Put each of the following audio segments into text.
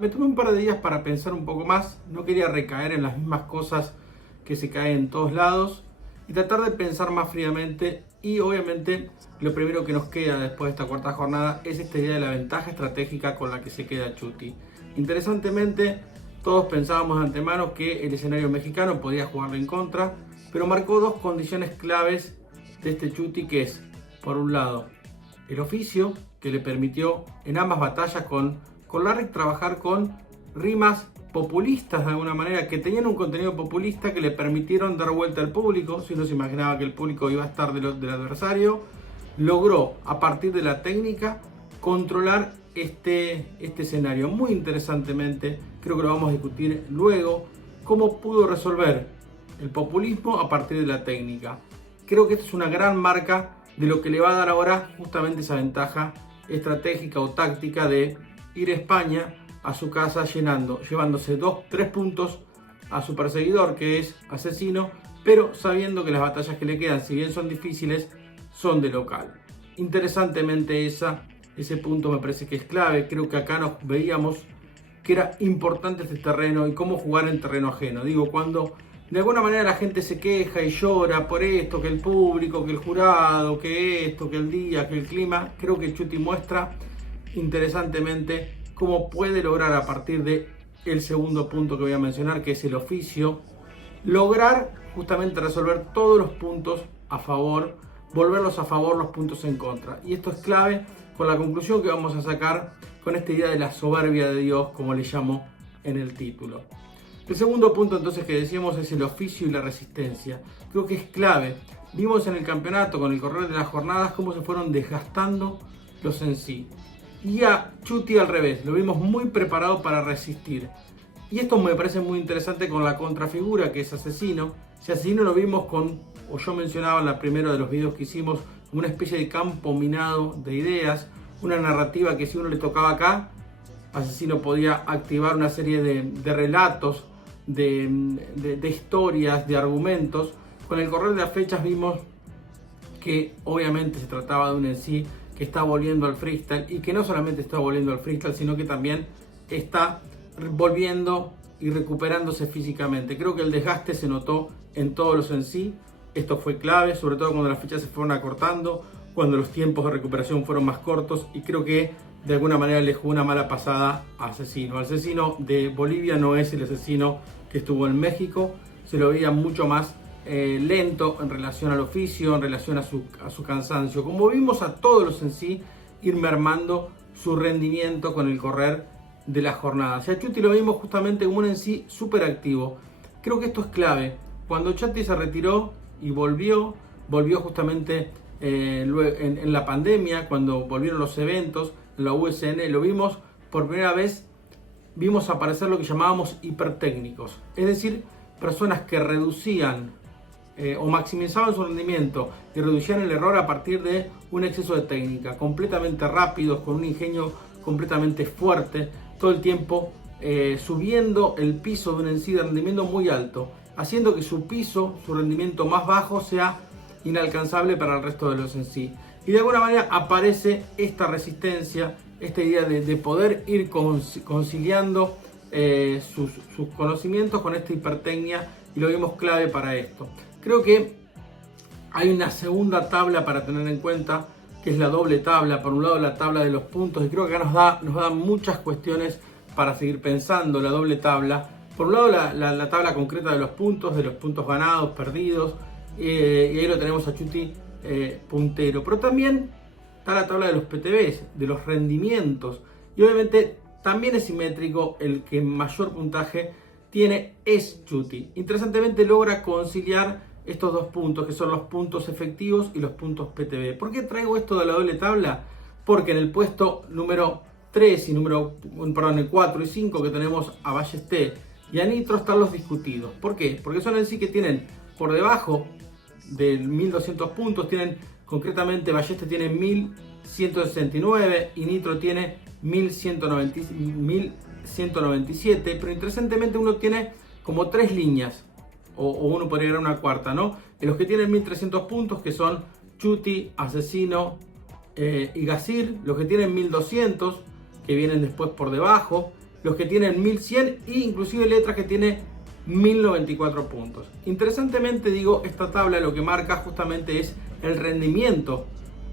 Me tomé un par de días para pensar un poco más, no quería recaer en las mismas cosas que se caen en todos lados y tratar de pensar más fríamente y obviamente lo primero que nos queda después de esta cuarta jornada es esta idea de la ventaja estratégica con la que se queda Chuti. Interesantemente, todos pensábamos de antemano que el escenario mexicano podía jugarle en contra, pero marcó dos condiciones claves de este Chuti, que es, por un lado, el oficio que le permitió en ambas batallas con Larrick trabajar con rimas populistas de alguna manera, que tenían un contenido populista que le permitieron dar vuelta al público. Si uno se imaginaba que el público iba a estar del adversario, logró a partir de la técnica controlar este escenario. Muy interesantemente, creo que lo vamos a discutir luego, cómo pudo resolver el populismo a partir de la técnica. Creo que esta es una gran marca de lo que le va a dar ahora justamente esa ventaja estratégica o táctica de ir a España a su casa llevándose 2-3 puntos a su perseguidor, que es Asesino, pero sabiendo que las batallas que le quedan, si bien son difíciles, son de local. Interesantemente ese punto me parece que es clave. Creo que acá nos veíamos que era importante este terreno y cómo jugar en terreno ajeno. Digo, cuando de alguna manera la gente se queja y llora por esto, que el público, que el jurado, que esto, que el día, que el clima, creo que Chuti muestra interesantemente cómo puede lograr a partir de el segundo punto que voy a mencionar, que es el oficio, lograr justamente resolver todos los puntos a favor, volverlos a favor los puntos en contra. Y esto es clave con la conclusión que vamos a sacar con esta idea de la soberbia de Dios, como le llamo en el título. El segundo punto entonces que decíamos es el oficio y la resistencia. Creo que es clave. Vimos en el campeonato con el correr de las jornadas cómo se fueron desgastando los en sí. Y a Chuti al revés, lo vimos muy preparado para resistir. Y esto me parece muy interesante con la contrafigura que es Asesino. Si Asesino lo vimos con, o yo mencionaba en la primera de los videos que hicimos, una especie de campo minado de ideas, una narrativa que si uno le tocaba acá, Asesino podía activar una serie de relatos, de historias, de argumentos. Con el correr de las fechas vimos que obviamente se trataba de un en sí que está volviendo al freestyle, y que no solamente está volviendo al freestyle, sino que también está volviendo y recuperándose físicamente. Creo que el desgaste se notó en todos los en sí. Esto fue clave, sobre todo cuando las fechas se fueron acortando, cuando los tiempos de recuperación fueron más cortos, y creo que de alguna manera le jugó una mala pasada a Asesino. El Asesino de Bolivia no es el Asesino que estuvo en México, se lo veía mucho más lento en relación al oficio, en relación a su cansancio. Como vimos a todos los en sí ir mermando su rendimiento con el correr de la jornada. O sea, Chuti lo vimos justamente como un en sí súper activo. Creo que esto es clave. Cuando Chuti se retiró y volvió justamente en la pandemia, cuando volvieron los eventos, en la USN, lo vimos por primera vez, vimos aparecer lo que llamábamos hipertécnicos. Es decir, personas que reducían o maximizaban su rendimiento y reducían el error a partir de un exceso de técnica, completamente rápidos, con un ingenio completamente fuerte, todo el tiempo subiendo el piso de un en sí de rendimiento muy alto, haciendo que su piso, su rendimiento más bajo, sea inalcanzable para el resto de los en sí. Y de alguna manera aparece esta resistencia, esta idea de poder ir conciliando sus conocimientos con esta hipertecnia, y lo vimos clave para esto. Creo que hay una segunda tabla para tener en cuenta, que es la doble tabla. Por un lado, la tabla de los puntos, y creo que acá nos da muchas cuestiones para seguir pensando la doble tabla. Por un lado, la tabla concreta de los puntos ganados, perdidos, y ahí lo tenemos a Chuti puntero. Pero también está la tabla de los PTBs, de los rendimientos, y obviamente también es simétrico. El que mayor puntaje tiene es Chuti. Interesantemente logra conciliar estos dos puntos, que son los puntos efectivos y los puntos PTB. ¿Por qué traigo esto de la doble tabla? Porque en el puesto número 3 y el 4 y 5 que tenemos a Ballesté y a Nitro están los discutidos. ¿Por qué? Porque son en sí que tienen por debajo de 1200 puntos, tienen concretamente Ballesté tiene 1169 y Nitro tiene 1197, pero interesantemente uno tiene como tres líneas, o uno podría agregar una cuarta, ¿no? En los que tienen 1300 puntos, que son Chuti, Asesino y Gazir. Los que tienen 1200, que vienen después por debajo, los que tienen 1100 e inclusive Letras que tiene 1094 puntos. Interesantemente digo, esta tabla lo que marca justamente es el rendimiento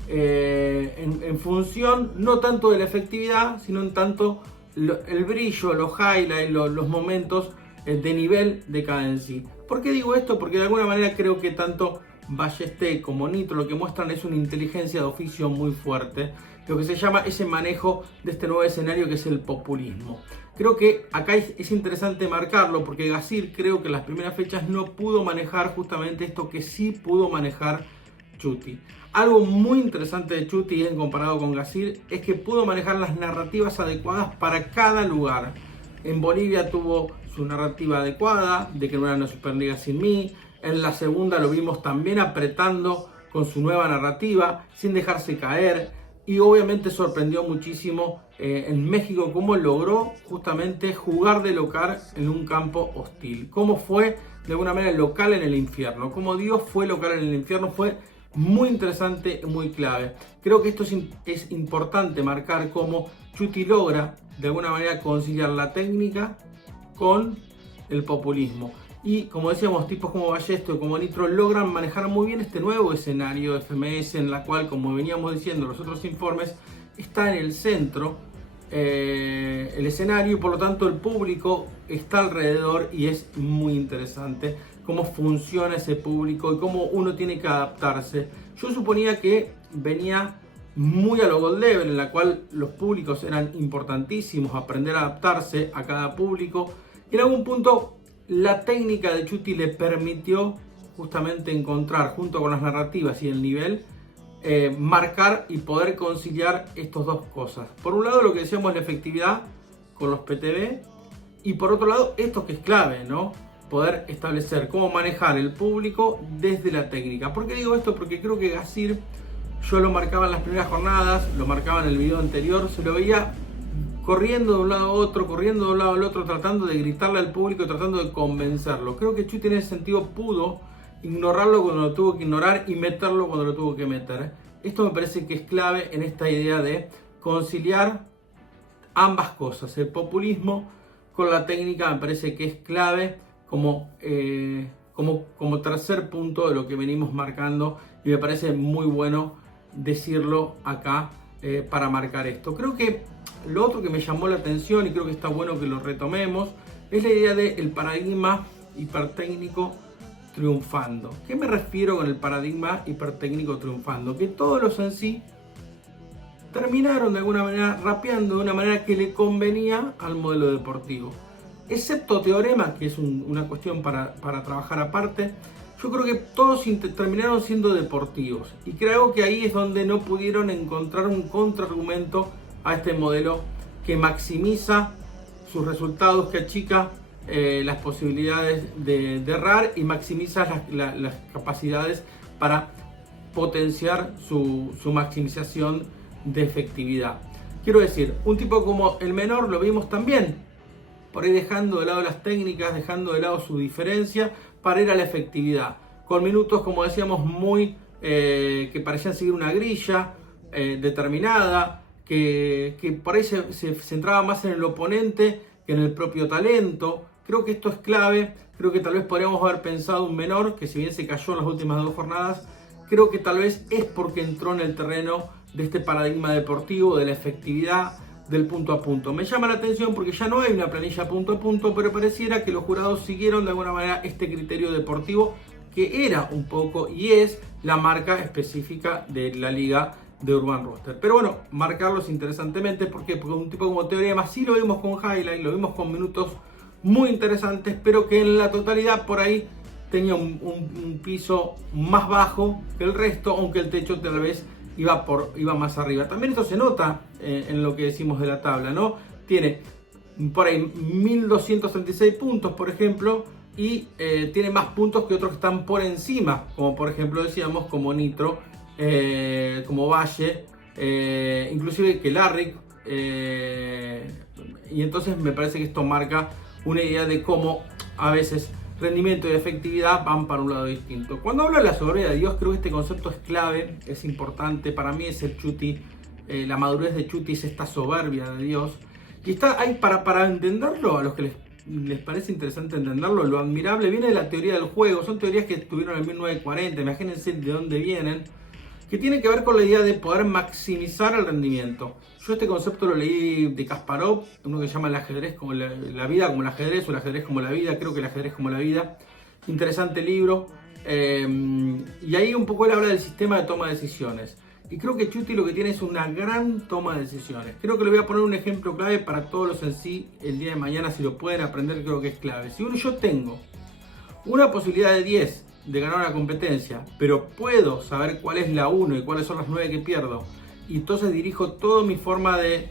en función no tanto de la efectividad, sino en tanto el brillo, los highlights, los momentos de nivel de cada en sí. ¿Por qué digo esto? Porque de alguna manera creo que tanto Ballester como Nitro lo que muestran es una inteligencia de oficio muy fuerte, lo que se llama ese manejo de este nuevo escenario que es el populismo. Creo que acá es interesante marcarlo porque Gazir creo que en las primeras fechas no pudo manejar justamente esto que sí pudo manejar Chuti. Algo muy interesante de Chuti en comparado con Gazir es que pudo manejar las narrativas adecuadas para cada lugar. En Bolivia tuvo su narrativa adecuada de que no era una Superliga sin mí. En la segunda lo vimos también apretando con su nueva narrativa, sin dejarse caer. Y obviamente sorprendió muchísimo en México cómo logró justamente jugar de local en un campo hostil. Cómo fue de alguna manera local en el infierno. Cómo Dios fue local en el infierno fue muy interesante, muy clave. Creo que esto es importante marcar cómo Chuti logra de alguna manera conciliar la técnica con el populismo. Y como decíamos, tipos como Ballester y como Nitro logran manejar muy bien este nuevo escenario de FMS en la cual, como veníamos diciendo en los otros informes, está en el centro el escenario y por lo tanto el público está alrededor y es muy interesante cómo funciona ese público y cómo uno tiene que adaptarse. Yo suponía que venía muy a lo Gold Level, en la cual los públicos eran importantísimos, aprender a adaptarse a cada público. Y en algún punto la técnica de Chuti le permitió justamente encontrar, junto con las narrativas y el nivel, marcar y poder conciliar estas dos cosas. Por un lado lo que decíamos, la efectividad con los PTB, y por otro lado esto que es clave, ¿no? Poder establecer cómo manejar el público desde la técnica. ¿Por qué digo esto? Porque creo que Gazir, yo lo marcaba en las primeras jornadas, lo marcaba en el video anterior, se lo veía corriendo de un lado a otro, corriendo de un lado al otro, tratando de gritarle al público, tratando de convencerlo. Creo que Chuti en ese sentido pudo ignorarlo cuando lo tuvo que ignorar y meterlo cuando lo tuvo que meter. Esto me parece que es clave en esta idea de conciliar ambas cosas, el populismo con la técnica. Me parece que es clave como tercer punto de lo que venimos marcando, y me parece muy bueno decirlo acá para marcar esto. Creo que lo otro que me llamó la atención y creo que está bueno que lo retomemos es la idea del paradigma hipertécnico triunfando. ¿Qué me refiero con el paradigma hipertécnico triunfando? Que todos los en sí terminaron de alguna manera rapeando de una manera que le convenía al modelo deportivo. Excepto Teorema, que es una cuestión para trabajar aparte, yo creo que todos terminaron siendo deportivos. Y creo que ahí es donde no pudieron encontrar un contraargumento a este modelo que maximiza sus resultados, que achica las posibilidades de errar y maximiza las capacidades para potenciar su maximización de efectividad. Quiero decir, un tipo como el Menor lo vimos también, por ahí dejando de lado las técnicas, dejando de lado su diferencia para ir a la efectividad, con minutos, como decíamos, muy que parecían seguir una grilla determinada, que por ahí se centraba más en el oponente que en el propio talento. Creo que esto es clave. Creo que tal vez podríamos haber pensado un Menor que, si bien se cayó en las últimas 2 jornadas, creo que tal vez es porque entró en el terreno de este paradigma deportivo, de la efectividad, del punto a punto. Me llama la atención porque ya no hay una planilla punto a punto, pero pareciera que los jurados siguieron de alguna manera este criterio deportivo, que era un poco y es la marca específica de la liga de Urban Roster. Pero bueno, marcarlos interesantemente, porque un tipo como Teorema sí lo vimos con highlight, lo vimos con minutos muy interesantes, pero que en la totalidad por ahí tenía un piso más bajo que el resto, aunque el techo tal vez iba más arriba. También esto se nota en lo que decimos de la tabla, ¿no? Tiene por ahí 1236 puntos, por ejemplo, y tiene más puntos que otros que están por encima, como por ejemplo decíamos, como Nitro, como Valle, inclusive que Larrick, y entonces me parece que esto marca una idea de cómo a veces rendimiento y efectividad van para un lado distinto. Cuando hablo de la soberbia de Dios, creo que este concepto es clave, es importante. Para mí es el Chuti, la madurez de Chuti es esta soberbia de Dios. Y está ahí para entenderlo, a los que les parece interesante entenderlo, lo admirable viene de la teoría del juego. Son teorías que estuvieron en 1940, imagínense de dónde vienen, que tienen que ver con la idea de poder maximizar el rendimiento. Yo este concepto lo leí de Kasparov, uno que llama el ajedrez como la vida como el ajedrez, o el ajedrez como la vida, creo que el ajedrez como la vida. Interesante libro. Y ahí un poco él habla del sistema de toma de decisiones. Y creo que Chuty lo que tiene es una gran toma de decisiones. Creo que le voy a poner un ejemplo clave para todos los en sí el día de mañana. Si lo pueden aprender, creo que es clave. Si yo tengo una posibilidad de 10 de ganar una competencia, pero puedo saber cuál es la 1 y cuáles son las 9 que pierdo, y entonces dirijo toda mi forma de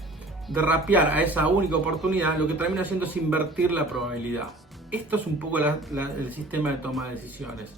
rapear a esa única oportunidad, lo que termina haciendo es invertir la probabilidad. Esto es un poco el sistema de toma de decisiones.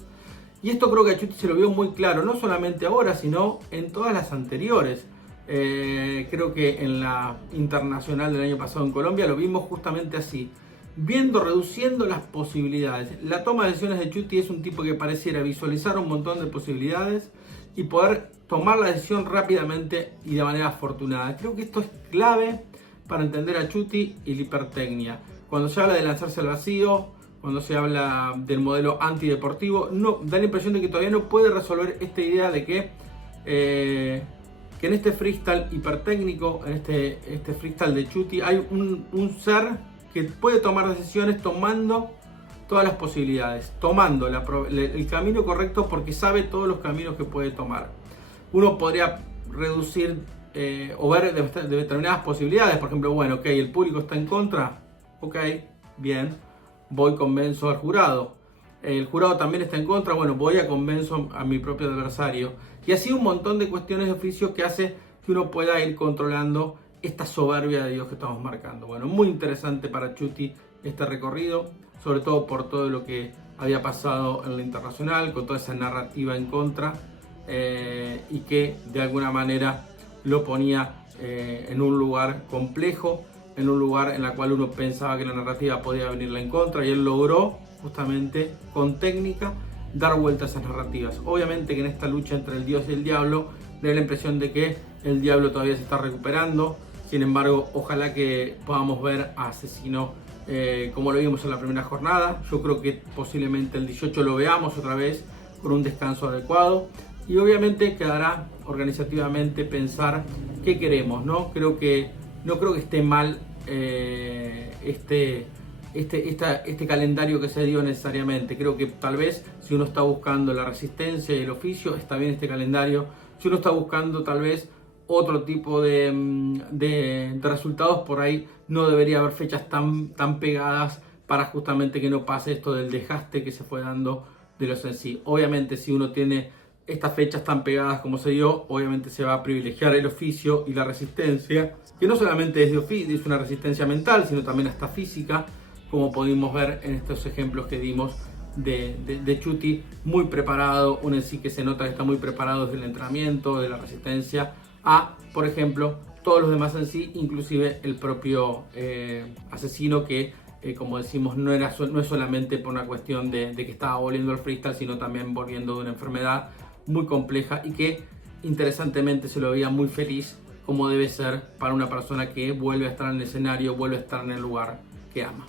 Y esto creo que a Chuty se lo vio muy claro, no solamente ahora, sino en todas las anteriores. Creo que en la internacional del año pasado en Colombia lo vimos justamente así, reduciendo las posibilidades. La toma de decisiones de Chuty es un tipo que pareciera visualizar un montón de posibilidades y poder tomar la decisión rápidamente y de manera afortunada. Creo que esto es clave para entender a Chuty y la hipertecnia. Cuando se habla de lanzarse al vacío, cuando se habla del modelo antideportivo, no, da la impresión de que todavía no puede resolver esta idea de que en este freestyle hipertécnico, en este freestyle de Chuty, hay un ser que puede tomar decisiones tomando todas las posibilidades, tomando el camino correcto porque sabe todos los caminos que puede tomar. Uno podría reducir o ver de determinadas posibilidades, por ejemplo, bueno, ok, el público está en contra, ok, bien, voy convenzo al jurado. El jurado también está en contra, bueno, voy a convenzo a mi propio adversario. Y así un montón de cuestiones de oficio que hace que uno pueda ir controlando esta soberbia de Dios que estamos marcando. Bueno, muy interesante para Chuty este recorrido, sobre todo por todo lo que había pasado en la internacional, con toda esa narrativa en contra, y que de alguna manera lo ponía en un lugar complejo, en un lugar en el cual uno pensaba que la narrativa podía venirle en contra, y él logró justamente con técnica dar vuelta a esas narrativas. Obviamente que en esta lucha entre el Dios y el diablo da la impresión de que el diablo todavía se está recuperando. Sin embargo, ojalá que podamos ver a Asesino como lo vimos en la primera jornada. Yo creo que posiblemente el 18 lo veamos otra vez con un descanso adecuado. Y obviamente quedará organizativamente pensar qué queremos, ¿no? No creo que esté mal este calendario que se dio necesariamente. Creo que tal vez si uno está buscando la resistencia y el oficio, está bien este calendario. Si uno está buscando tal vez otro tipo de resultados, por ahí no debería haber fechas tan pegadas para justamente que no pase esto del desgaste que se fue dando de los en sí. Obviamente si uno tiene estas fechas tan pegadas como se dio, obviamente se va a privilegiar el oficio y la resistencia, que no solamente es una resistencia mental, sino también hasta física, como pudimos ver en estos ejemplos que dimos de Chuty, muy preparado, un en sí que se nota que está muy preparado desde el entrenamiento, de la resistencia, a, por ejemplo, todos los demás en sí, inclusive el propio Asesino, que como decimos, no es solamente por una cuestión de que estaba volviendo al freestyle, sino también volviendo de una enfermedad muy compleja y que interesantemente se lo veía muy feliz, como debe ser para una persona que vuelve a estar en el escenario, vuelve a estar en el lugar que ama.